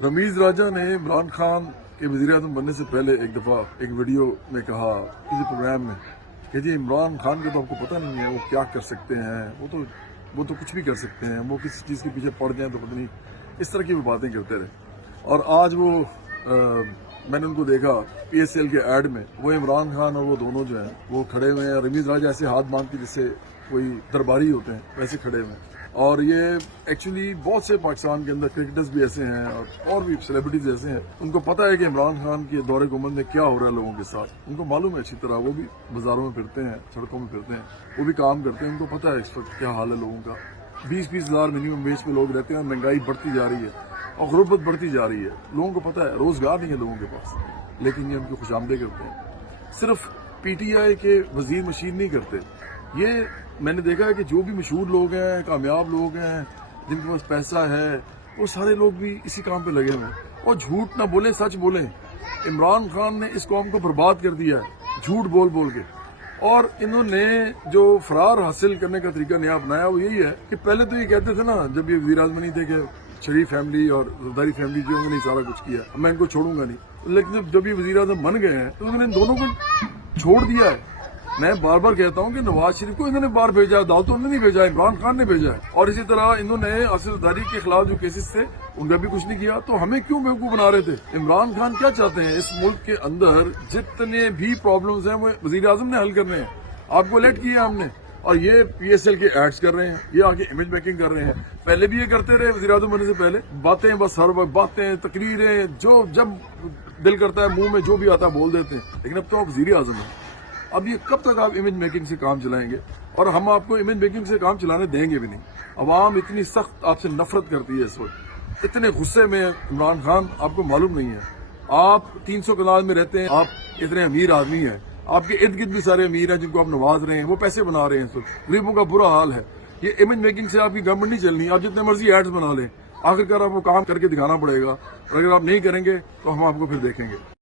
रमीज राजा ने इमरान खान के वज़ीर-ए-आज़म बनने से पहले एक दफ़ा एक वीडियो में कहा किसी प्रोग्राम में कि जी इमरान खान को तो आपको पता नहीं है वो क्या कर सकते हैं, वो तो कुछ भी कर सकते हैं, वो किसी चीज़ के पीछे पड़ जाएं तो पता नहीं, इस तरह की वो बातें करते रहे। और आज वो मैंने उनको देखा PSL के ऐड में, वो इमरान खान और वो दोनों जो हैं वो खड़े हुए हैं। रमीज राजा ऐसे हाथ बांध के जैसे कोई दरबारी होते हैं वैसे खड़े हुए हैं। और ये एक्चुअली बहुत से पाकिस्तान के अंदर क्रिकेटर्स भी ऐसे हैं और भी सेलिब्रिटीज ऐसे हैं, उनको पता है कि इमरान खान के दौरे हुकूमत में क्या हो रहा है लोगों के साथ। उनको मालूम है अच्छी तरह, वो भी बाजारों में फिरते हैं, सड़कों में फिरते हैं, वो भी काम करते हैं, उनको पता है इस वक्त क्या हाल है लोगों का। 20-20 हज़ार मिनिमम वेज पे लोग रहते हैं, महंगाई बढ़ती जा रही है और गुर्बत बढ़ती जा रही है। लोगों को पता है रोजगार नहीं है लोगों के पास, लेकिन ये उनको खुशामदे करते हैं। सिर्फ PTI के वजीर मशीन नहीं करते, ये मैंने देखा है कि जो भी मशहूर लोग हैं, कामयाब लोग हैं, जिनके पास पैसा है, वो सारे लोग भी इसी काम पे लगे हुए हैं। और झूठ ना बोलें, सच बोलें। इमरान खान ने इस कौम को बर्बाद कर दिया है झूठ बोल बोल के। और इन्होंने जो फरार हासिल करने का तरीका नया अपनाया वो यही है कि पहले तो ये कहते थे ना, जब ये वज़ीर-ए-आज़म नहीं थे, कि शरीफ फैमिली और जरदारी फैमिली जो उन्होंने सारा कुछ किया, मैं इनको छोड़ूंगा नहीं। लेकिन जब ये वज़ीर-ए-आज़म बन गए हैं तो उन्होंने इन दोनों को छोड़ दिया है। मैं बार बार कहता हूं कि नवाज शरीफ को इन्होंने बाहर भेजा है, दाऊद ने नहीं भेजा, इमरान खान ने भेजा है। और इसी तरह इन्होंने असलदारी के खिलाफ जो केसेस थे उनका भी कुछ नहीं किया, तो हमें क्यों बेवकूफ बना रहे थे। इमरान खान क्या चाहते हैं, इस मुल्क के अंदर जितने भी प्रॉब्लम्स हैं वो वज़ीर-ए-आज़म ने हल करने हैं। आपको इलेक्ट किया हमने, और ये PSL के एड्स कर रहे हैं, ये आगे इमेज मेकिंग कर रहे हैं। पहले भी ये करते रहे वज़ीर-ए-आज़म बनने से पहले, बातें बस हर वक्त बातें, तकरीरें, जो जब दिल करता है मुंह में जो भी आता है बोल देते हैं। लेकिन अब तो आप वज़ीर-ए-आज़म हैं, अब ये कब तक आप इमेज मेकिंग से काम चलाएंगे? और हम आपको इमेज मेकिंग से काम चलाने देंगे भी नहीं। अवाम इतनी सख्त आपसे नफरत करती है इस वक्त, इतने गुस्से में इमरान खान, आपको मालूम नहीं है। आप 300 कनाल में रहते हैं, आप इतने अमीर आदमी हैं, आपके इर्द गिर्द भी सारे अमीर हैं जिनको आप नवाज रहे हैं, वो पैसे बना रहे हैं इस वक्त। गरीबों का बुरा हाल है। ये इमेज मेकिंग से आपकी गवर्नमेंट नहीं चलनी। आप जितने मर्जी एड्स बना लें, आखिरकार आपको काम करके दिखाना पड़ेगा, और अगर आप नहीं करेंगे तो हम आपको फिर देखेंगे।